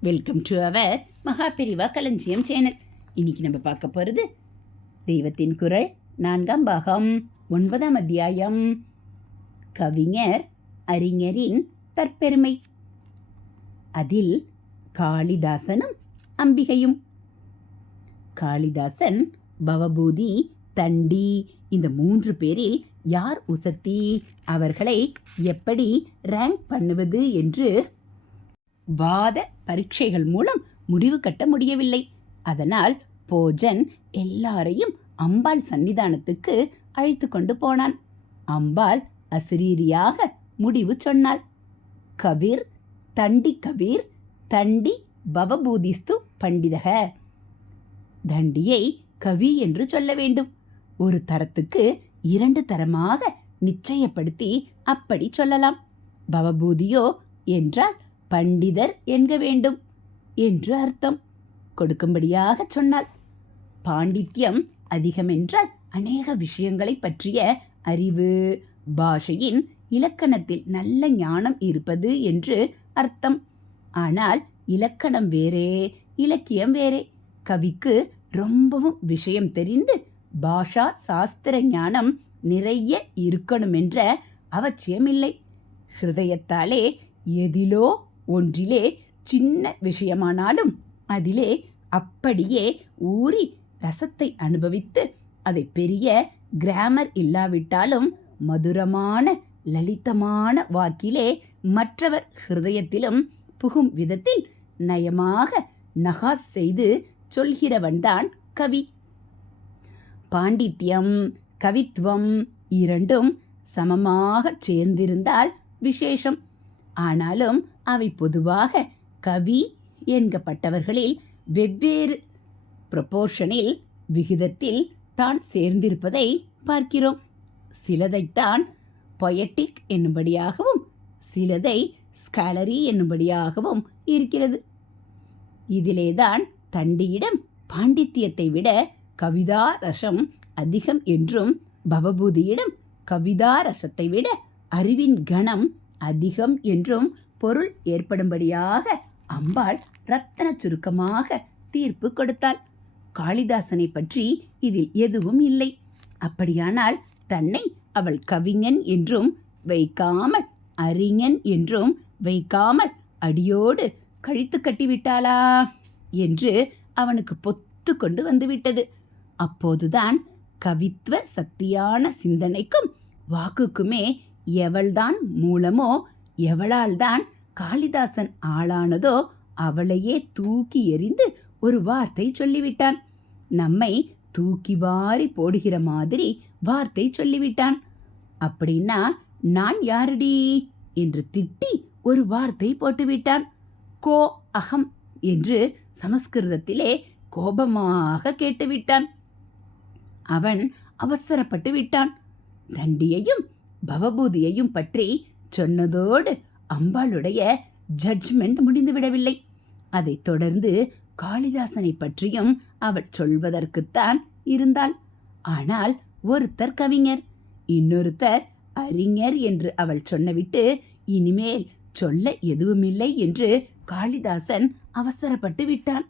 Welcome to our Maha Periyava களஞ்சியம் channel இன்னைக்கு நம்ம பார்க்க போகிறது தெய்வத்தின் குரல். நான்காம் பாகம் ஒன்பதாம் அத்தியாயம். கவிஞர் அறிஞரின் தற்பெருமை. அதில் காளிதாசனும் அம்பிகையும். காளிதாசன் பவபூதி தண்டி இந்த மூன்று பேரில் யார் உசத்தி அவர்களை எப்படி ரேங்க் பண்ணுவது என்று வாத பரீட்சைகள் மூலம் முடிவு கட்ட முடியவில்லை. அதனால் போஜன் எல்லாரையும் அம்பாள் சன்னிதானத்துக்கு அழைத்து கொண்டு போனான். அம்பாள் அசிரீரியாக முடிவு சொன்னாள். கபீர் தண்டி கபீர் தண்டி பவபூதிஸ்து பண்டிதக. தண்டியை கவி என்று சொல்ல வேண்டும். ஒரு தரத்துக்கு இரண்டு தரமாக நிச்சயப்படுத்தி அப்படி சொல்லலாம். பவபூதியோ என்றால் பண்டிதர் என்க வேண்டும் என்று அர்த்தம். கொடுக்கும்படியாக சொன்னாள். பாண்டித்யம் அதிகமென்றால் அநேக விஷயங்களை பற்றிய அறிவு பாஷையின் இலக்கணத்தில் நல்ல ஞானம் இருப்பது என்று அர்த்தம். ஆனால் இலக்கணம் வேறே இலக்கியம் வேறே. கவிக்கு ரொம்பவும் விஷயம் தெரிந்து பாஷா சாஸ்திர ஞானம் நிறைய இருக்கணுமென்ற அவசியமில்லை. ஹிருதயத்தாலே எதிலோ ஒன்றிலே சின்ன விஷயமானாலும் அதிலே அப்படியே ஊறி ரசத்தை அனுபவித்து அதை பெரிய கிராமர் இல்லாவிட்டாலும் மதுரமான லலிதமான வாக்கிலே மற்றவர் ஹிருதயத்திலும் புகும் விதத்தில் நயமாக நகாஸ் செய்து சொல்கிறவன்தான் கவி. பாண்டித்யம் கவித்துவம் இரண்டும் சமமாக சேர்ந்திருந்தால் விசேஷம். ஆனாலும் அவை பொதுவாக கவி என்கப்பட்டவர்களில் வெவ்வேறு ப்ரொபோர்ஷனில் விகிதத்தில் தான் சேர்ந்திருப்பதை பார்க்கிறோம். சிலதைத்தான் பொயட்டிக் என்னும்படியாகவும் சிலதை ஸ்காலரி என்னும்படியாகவும் இருக்கிறது. இதிலேதான் தண்டியிடம் பாண்டித்தியத்தை விட கவிதா ரசம் அதிகம் என்றும் பவபூதியிடம் கவிதா ரசத்தை விட அறிவின் கணம் அதிகம் என்றும் பொருள் ஏற்படும்படியாக அம்பாள் ரத்தன சுருக்கமாக தீர்ப்பு கொடுத்தாள். காளிதாசனை பற்றி இதில் எதுவும் இல்லை. அப்படியானால் தன்னை அவள் கவிஞன் என்றும் வைக்காமல் அறிஞன் என்றும் வைக்காமல் அடியோடு கழித்து கட்டிவிட்டாளா? என்று அவனுக்கு பொத்து கொண்டு வந்துவிட்டது. அப்போதுதான் கவித்துவ சக்தியான சிந்தனைக்கும் வாக்குக்குமே எவள்தான் மூலமோ எவளால்தான் காளிதாசன் ஆளானதோ அவளையே தூக்கி எறிந்து ஒரு வார்த்தை சொல்லிவிட்டான். நம்மை தூக்கி வாரி போடுகிற மாதிரி வார்த்தை சொல்லிவிட்டான். அப்படின்னா நான் யாருடி? என்று திட்டி ஒரு வார்த்தை போட்டுவிட்டான். கோ அகம் என்று சமஸ்கிருதத்திலே கோபமாக கேட்டுவிட்டான். அவன் அவசரப்பட்டு விட்டான். தண்டியையும் பவபூதியையும் பற்றி சொன்னதோடு அம்பாளுடைய ஜட்ஜ்மெண்ட் முடிந்துவிடவில்லை. அதைத் தொடர்ந்து காளிதாசனை பற்றியும் அவள் சொல்வதற்குத்தான் இருந்தாள். ஆனால் ஒருத்தர் கவிஞர் இன்னொருத்தர் அறிஞர் என்று அவள் சொன்னவிட்டு இனிமேல் சொல்ல எதுவுமில்லை என்று காளிதாசன் அவசரப்பட்டு விட்டான்.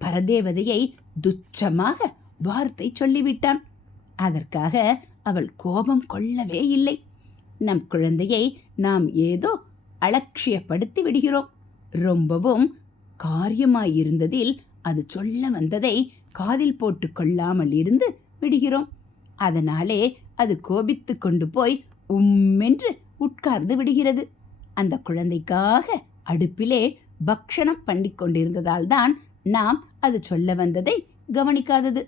பரதேவதையை துச்சமாக வார்த்தை சொல்லிவிட்டான். அதற்காக அவள் கோபம் கொள்ளவே இல்லை. நம் குழந்தையை நாம் ஏதோ அலட்சியப்படுத்தி விடுகிறோம். ரொம்பவும் காரியமாயிருந்ததில் அது சொல்ல வந்ததை காதில் போட்டு கொள்ளாமல் இருந்து விடுகிறோம். அதனாலே அது கோபித்து கொண்டு போய் உம்மென்று உட்கார்ந்து விடுகிறது. அந்த குழந்தைக்காக அடுப்பிலே பக்ஷணம் பண்ணி கொண்டிருந்ததால் தான் நாம் அது சொல்ல வந்ததை கவனிக்காதது.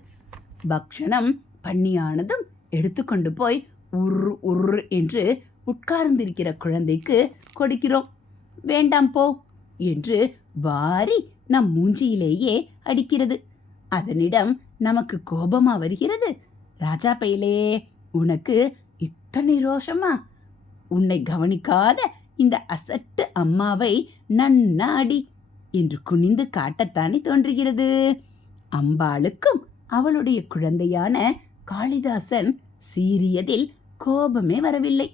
பக்ஷணம் பண்ணியானதும் எடுத்துக்கொண்டு போய் உரு உரு என்று உட்கார்ந்திருக்கிற குழந்தைக்கு கொடுக்கிறோம். வேண்டாம் போ என்று வாரி நம் மூஞ்சியிலேயே அடிக்கிறது. அதனிடம் நமக்கு கோபமா வருகிறது. ராஜா பையலே உனக்கு இத்தனை ரோஷமா? உன்னை கவனிக்காத இந்த அசட்டு அம்மாவை நன்னா அடி என்று குனிந்து காட்டத்தானே தோன்றுகிறது. அம்பாளுக்கும் அவளுடைய குழந்தையான காளிதாசன் சீரியதில் கோபமே வரவில்லை.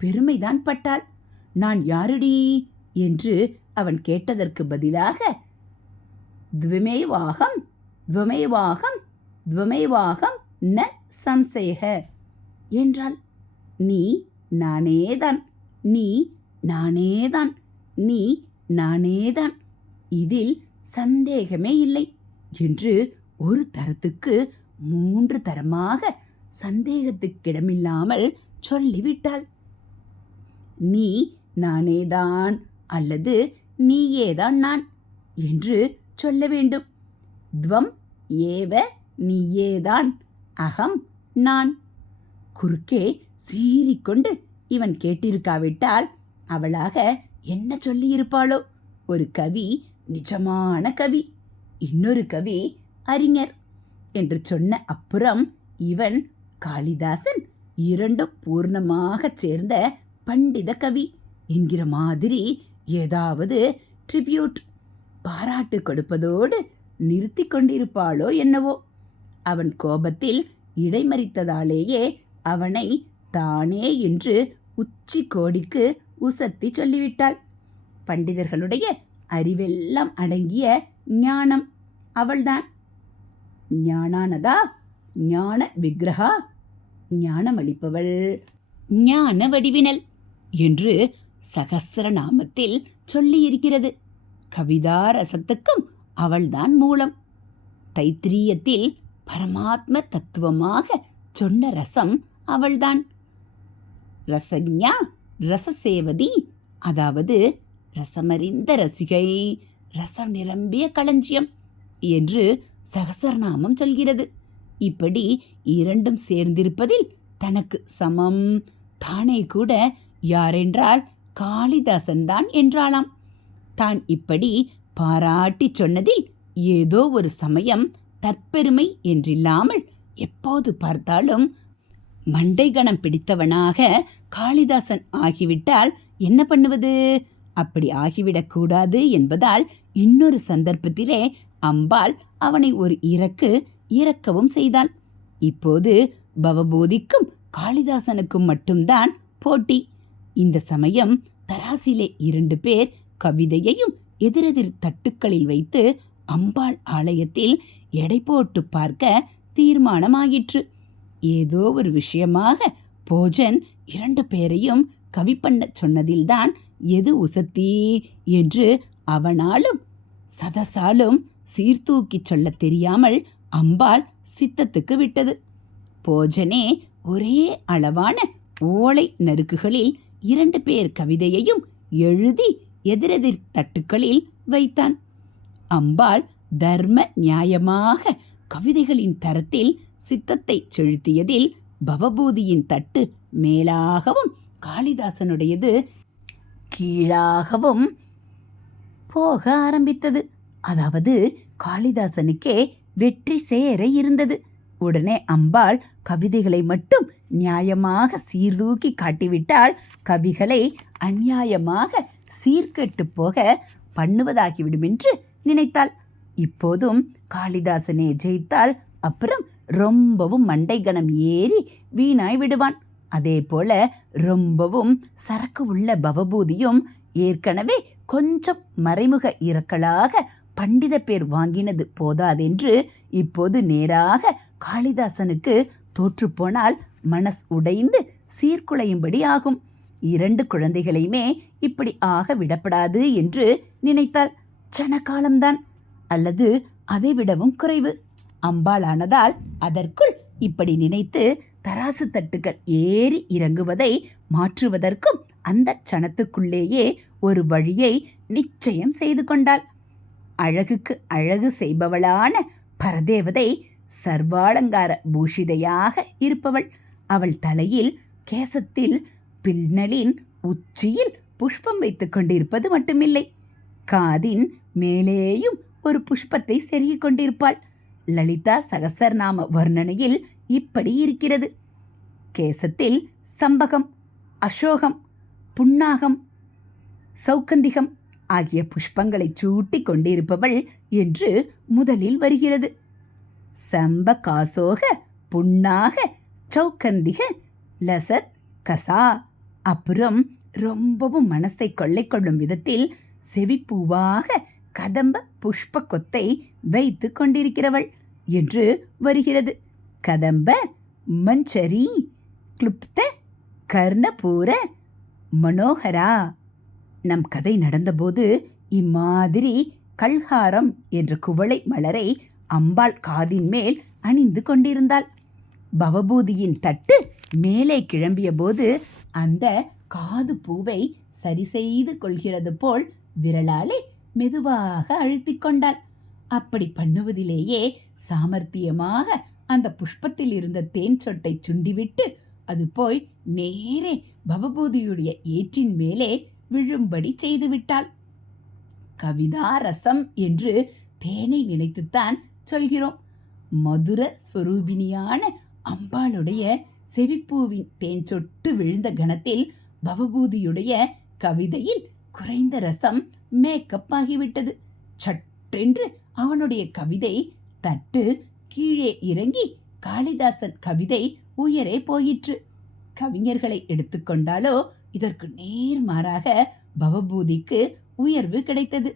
பெருமைதான் பட்டாள். நான் யாருடி? என்று அவன் கேட்டதற்கு பதிலாக துவமேவாகம் துவமேவாகம் துவமேவாகம் ந சம்சேக. என்றாள். நீ நானேதான் நீ நானேதான் நீ நானேதான் இதில் சந்தேகமே இல்லை என்று ஒரு தரத்துக்கு மூன்று தரமாக சந்தேகத்துக்கிடமில்லாமல் சொல்லிவிட்டாள். நீ நானேதான் அல்லது நீயேதான் நான் என்று சொல்ல வேண்டும். துவம் ஏவ நீயேதான் அகம் நான் குறுக்கே சீறிக்கொண்டு இவன் கேட்டிருக்காவிட்டால் அவளாக என்ன சொல்லியிருப்பாளோ? ஒரு கவி நிஜமான கவி இன்னொரு கவி அறிஞர் என்று சொன்ன அப்புறம் இவன் காளிதாசன் இரண்டும் பூர்ணமாகச் சேர்ந்த பண்டித கவி என்கிற மாதிரி ஏதாவது ட்ரிபியூட் பாராட்டு கொடுப்பதோடு நிறுத்தி கொண்டிருப்பாளோ என்னவோ? அவன் கோபத்தில் இடைமறித்ததாலேயே அவனை தானே என்று உச்சி கோடிக்கு உசத்தி சொல்லிவிட்டாள். பண்டிதர்களுடைய அறிவெல்லாம் அடங்கிய ஞானம் அவள்தான். ஞானானதா? ஞான விக்கிரகா? ஞானமளிப்பவள். ஞான வடிவினல் என்று சகசிரநாமத்தில் சொல்லியிருக்கிறது. கவிதா ரசத்துக்கும் அவள்தான் மூலம். தைத்திரியத்தில் பரமாத்ம தத்துவமாக சொன்ன ரசம் அவள்தான். ரசஞா ரசசேவதி அதாவது ரசமறிந்த ரசிகை ரசம் நிரம்பிய களஞ்சியம் என்று சகசரநாமம் சொல்கிறது. இப்படி இரண்டும் சேர்ந்திருப்பதில் தனக்கு சமம். தானே கூட யாரென்றால் காளிதாசன் தான் என்றாளாம். தான் இப்படி பாராட்டி சொன்னதில் ஏதோ ஒரு சமயம் தற்பெருமை என்றில்லாமல் எப்போது பார்த்தாலும் மண்டைகணம் பிடித்தவனாக காளிதாசன் ஆகிவிட்டால் என்ன பண்ணுவது? அப்படி ஆகிவிடக்கூடாது என்பதால் இன்னொரு சந்தர்ப்பத்திலே அம்பாள் அவனை ஒரு இறக்கு இறக்கவும் செய்தாள். இப்போது பவபூதிக்கும் காளிதாசனுக்கும் மட்டும்தான் போட்டி. இந்த சமயம் தராசிலே இரண்டு பேர் கவிதையையும் எதிரெதிர் தட்டுக்களில் வைத்து அம்பாள் ஆலயத்தில் எடை போட்டு பார்க்க தீர்மானமாயிற்று. ஏதோ ஒரு விஷயமாக போஜன் இரண்டு பேரையும் கவி பண்ண சொன்னதில்தான் எது உசத்தி என்று அவனாலும் சதசாலும் சீர்தூக்கிச் சொல்லத் தெரியாமல் அம்பாள் சித்தத்துக்கு விட்டது. போஜனே ஒரே அளவான ஓலை நறுக்குகளில் இரண்டு பேர் கவிதையையும் எழுதி எதிரெதிர் தட்டுக்களில் வைத்தான். அம்பாள் தர்ம நியாயமாக கவிதைகளின் தரத்தில் சித்தத்தை செலுத்தியதில் பவபூதியின் தட்டு மேலாகவும் காளிதாசனுடையது கீழாகவும் போக ஆரம்பித்தது. அதாவது காளிதாசனுக்கே வெற்றி சேர இருந்தது. உடனே அம்பாள் கவிதைகளை மட்டும் நியாயமாக சீர்தூக்கி காட்டிவிட்டால் கவிகளை அநியாயமாக சீர்கெட்டு போக பண்ணுவதாகிவிடும் என்று நினைத்தாள். இப்போதும் காளிதாசனே ஜெயித்தால் அப்புறம் ரொம்பவும் மண்டை கணம் ஏறி வீணாய் விடுவான். அதே போல ரொம்பவும் சரக்கு உள்ள பவபூதியும் ஏற்கனவே கொஞ்சம் மறைமுக இறக்கலாக பண்டித பேர் வாங்கினது போதாதென்று இப்போது நேராக காளிதாசனுக்கு தோற்றுப்போனால் மனஸ் உடைந்து சீர்குலையும்படி ஆகும். இரண்டு குழந்தைகளையுமே இப்படி ஆக விடப்படாது என்று நினைத்தாள். சனகாலம்தான் அல்லது அதை விடவும் குறைவு. அம்பாளானதால் அதற்குள் இப்படி நினைத்து தராசு தட்டுகள் ஏறி இறங்குவதை மாற்றுவதற்கும் அந்த சனத்துக்குள்ளேயே ஒரு வழியை நிச்சயம் செய்து கொண்டாள். அழகுக்கு அழகு செய்பவளான பரதேவதை சர்வாலங்கார பூஷிதையாக இருப்பவள். அவள் தலையில் கேசத்தில் பின்னலின் உச்சியில் புஷ்பம் வைத்துக் கொண்டிருப்பது மட்டுமில்லை. காதின் மேலேயும் ஒரு புஷ்பத்தை செருகிக் கொண்டிருப்பாள். லலிதா சகசர்நாம வர்ணனையில் இப்படி இருக்கிறது. கேசத்தில் சம்பகம் அசோகம் புன்னாகம் சௌக்கந்திகம் ஆகிய புஷ்பங்களை சூட்டி கொண்டிருப்பவள் என்று முதலில் வருகிறது. சம்ப காசோக புண்ணாக சௌக்கந்திக லசத் கசா அப்புறம் ரொம்பவும் மனசை கொள்ளை கொள்ளும் விதத்தில் செவிப்பூவாக கதம்ப புஷ்ப கொத்தை வைத்து கொண்டிருக்கிறவள் என்று வருகிறது. கதம்ப மஞ்சரி கிளுப்த கர்ணபூர மனோகரா நம் கதை நடந்தபோது இம்மாதிரி கல்ஹாரம் என்ற குவளை மலரை அம்பாள் காதின் மேல் அணிந்து கொண்டிருந்தாள். பவபூதியின் தட்டு மேலே கிளம்பிய போது அந்த காது பூவை சரி செய்து கொள்கிறது போல் விரலாலே மெதுவாக அழுத்திக் கொண்டாள். அப்படி பண்ணுவதிலேயே சாமர்த்தியமாக அந்த புஷ்பத்தில் இருந்த தேன் சொட்டை சுண்டிவிட்டு அது போய் நேரே பவபூதியுடைய ஏற்றின் மேலே விழும்படி செய்துவிட்டாள். கவிதா ரசம் என்று தேனை நினைத்துத்தான் சொல்கிறோம். மதுர ஸ்வரூபினியான அம்பாளுடைய செவிப்பூவின் தேன் சொட்டு விழுந்த கணத்தில் பவபூதியுடைய கவிதையில் குறைந்த ரசம் மேக்கப் ஆகிவிட்டது. சட்டென்று அவனுடைய கவிதை தட்டு கீழே இறங்கி காளிதாசன் கவிதை உயரே போயிற்று. கவிஞர்களை எடுத்துக்கொண்டாலோ இதற்கு நேர்மாறாக பவபூதிக்கு உயர்வு கிடைத்தது.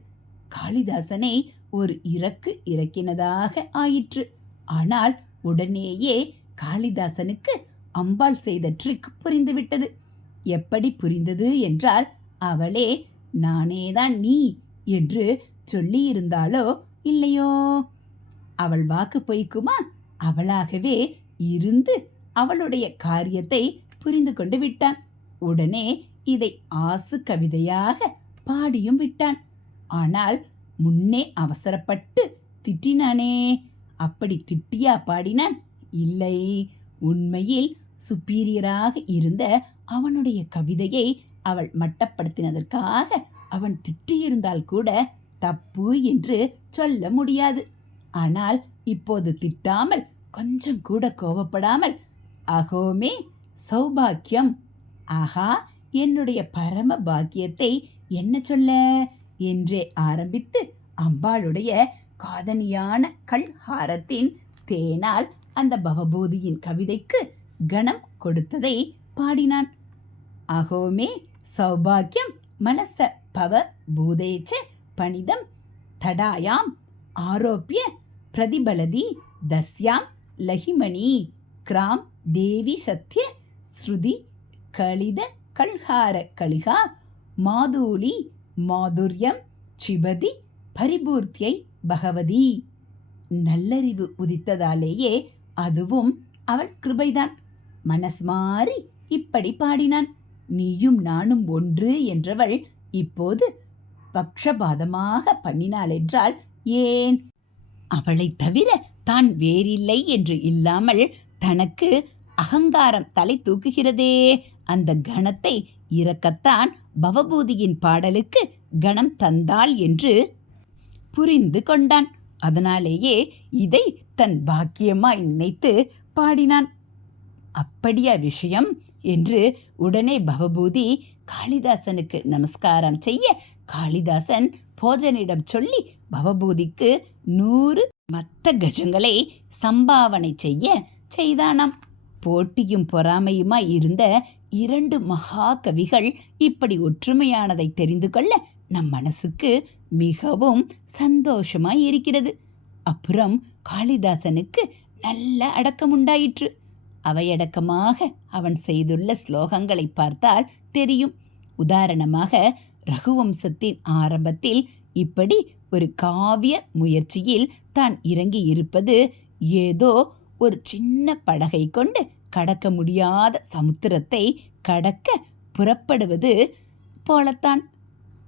காளிதாசனை ஒரு இறக்கு இறக்கினதாக ஆயிற்று. ஆனால் உடனேயே காளிதாசனுக்கு அம்பாள் செய்த ட்ரிக் புரிந்துவிட்டது எப்படி புரிந்தது என்றால் அவளே நானேதான் நீ என்று சொல்லியிருந்தாளோ இல்லையோ? அவள் வாக்கு பொய்க்குமா? அவளாகவே இருந்து அவளுடைய காரியத்தை புரிந்து கொண்டு விட்டான். உடனே இதை ஆசு கவிதையாக பாடியும் விட்டான். ஆனால் முன்னே அவசரப்பட்டு திட்டினானே. அப்படி திட்டியா பாடினான்? இல்லை. உண்மையில் சுப்பீரியராக இருந்த அவனுடைய கவிதையை அவள் மட்டப்படுத்தினதற்காக அவன் திட்டியிருந்தால் கூட தப்பு என்று சொல்ல முடியாது. ஆனால் இப்போது திட்டாமல் கொஞ்சம் கூட கோபப்படாமல் அகோமே சௌபாக்கியம் ஆஹா என்னுடைய பரம பாக்கியத்தை என்ன சொல்ல? என்றே ஆரம்பித்து அம்பாளுடைய காதனியான கல்ஹாரத்தின் தேனால் அந்த பவபோதியின் கவிதைக்கு கணம் கொடுத்ததை பாடினான். அகோமே சௌபாக்கியம் மனச பவ பூதேச்ச பணிதம் தடாயாம் ஆரோப்பிய பிரதிபலதி தஸ்யாம் லஹிமணி கிராம் தேவி சத்ய ஸ்ருதி கழித கல்ஹார கலிகா மாதூலி மாதுர்யம் சிபதி பரிபூர்த்தியை பகவதி. நல்லறிவு உதித்ததாலேயே அதுவும் அவள் கிருபைதான். மனஸ் மாறி இப்படி பாடினான். நீயும் நானும் ஒன்று என்றவள் இப்போது பக்ஷபாதமாக பண்ணினாள் என்றால் ஏன்? அவளைத் தவிர தான் வேறில்லை என்று இல்லாமல் தனக்கு அகங்காரம் தலை தூக்குகிறதே. அந்த கணத்தை இறக்கத்தான் பவபூதியின் பாடலுக்கு கணம் தந்தாள் என்று புரிந்து கொண்டான். அதனாலேயே இதை தன் பாக்கியமாய் நினைத்து பாடினான். அப்படியா விஷயம்? என்று உடனே பவபூதி காளிதாசனுக்கு நமஸ்காரம் செய்ய காளிதாசன் போஜனிடம் சொல்லி பவபூதிக்கு நூறு மத்த கஜங்களை சம்பாவனை செய்ய செய்தானாம். போட்டியும் பொறாமையுமாய் இருந்த இரண்டு மகா கவிகள் இப்படி ஒற்றுமையானதை தெரிந்து கொள்ள நம் மனசுக்கு மிகவும் சந்தோஷமாய் இருக்கிறது. அப்புறம் காளிதாசனுக்கு நல்ல அடக்கம் உண்டாயிற்று. அவையடக்கமாக அவன் செய்துள்ள ஸ்லோகங்களை பார்த்தால் தெரியும். உதாரணமாக ரகுவம்சத்தின் ஆரம்பத்தில் இப்படி ஒரு காவிய முயற்சியில் தான் இறங்கி இருப்பது ஏதோ ஒரு சின்ன படகை கொண்டு கடக்க முடியாத சமுத்திரத்தை கடக்க புறப்படுவது போலத்தான்.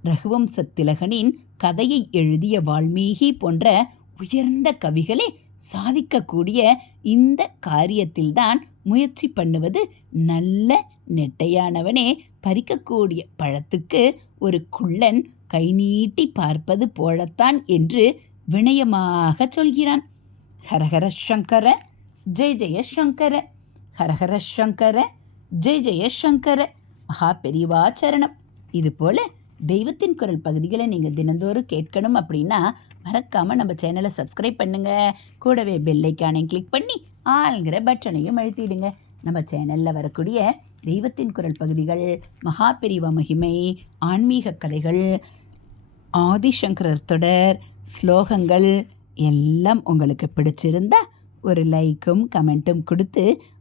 ரகுவம்ச திலகனின் கதையை எழுதிய வால்மீகி போன்ற உயர்ந்த கவிகளே சாதிக்கக்கூடிய இந்த காரியத்தில்தான் முயற்சி பண்ணுவது நல்ல நெட்டையானவனே. பறிக்கக்கூடிய பழத்துக்கு ஒரு குள்ளன் கை நீட்டி பார்ப்பது போலத்தான் என்று வினயமாக சொல்கிறான். ஹரஹர சங்கர ஜெய ஜெய சங்கர. ஹரஹர சங்கர ஜெய ஜெயசங்கர மகா பெரியவா சரணம். இது போல தெய்வத்தின் குரல் பகுதிகளை நீங்கள் தினந்தோறும் கேட்கணும் அப்படின்னா மறக்காமல் நம்ம சேனலை சப்ஸ்கிரைப் பண்ணுங்கள் கூடவே பெல்லைக்கானையும் கிளிக் பண்ணி ஆளுங்கிற பட்டனையும் அழுத்திடுங்க. நம்ம சேனலில் வரக்கூடிய தெய்வத்தின் குரல் பகுதிகள் மகா மகிமை ஆன்மீக கதைகள் ஆதிசங்கரர் தொடர் ஸ்லோகங்கள் எல்லாம் உங்களுக்கு பிடிச்சிருந்தா ஒரு லைக்கும் கமெண்ட்டும் கொடுத்து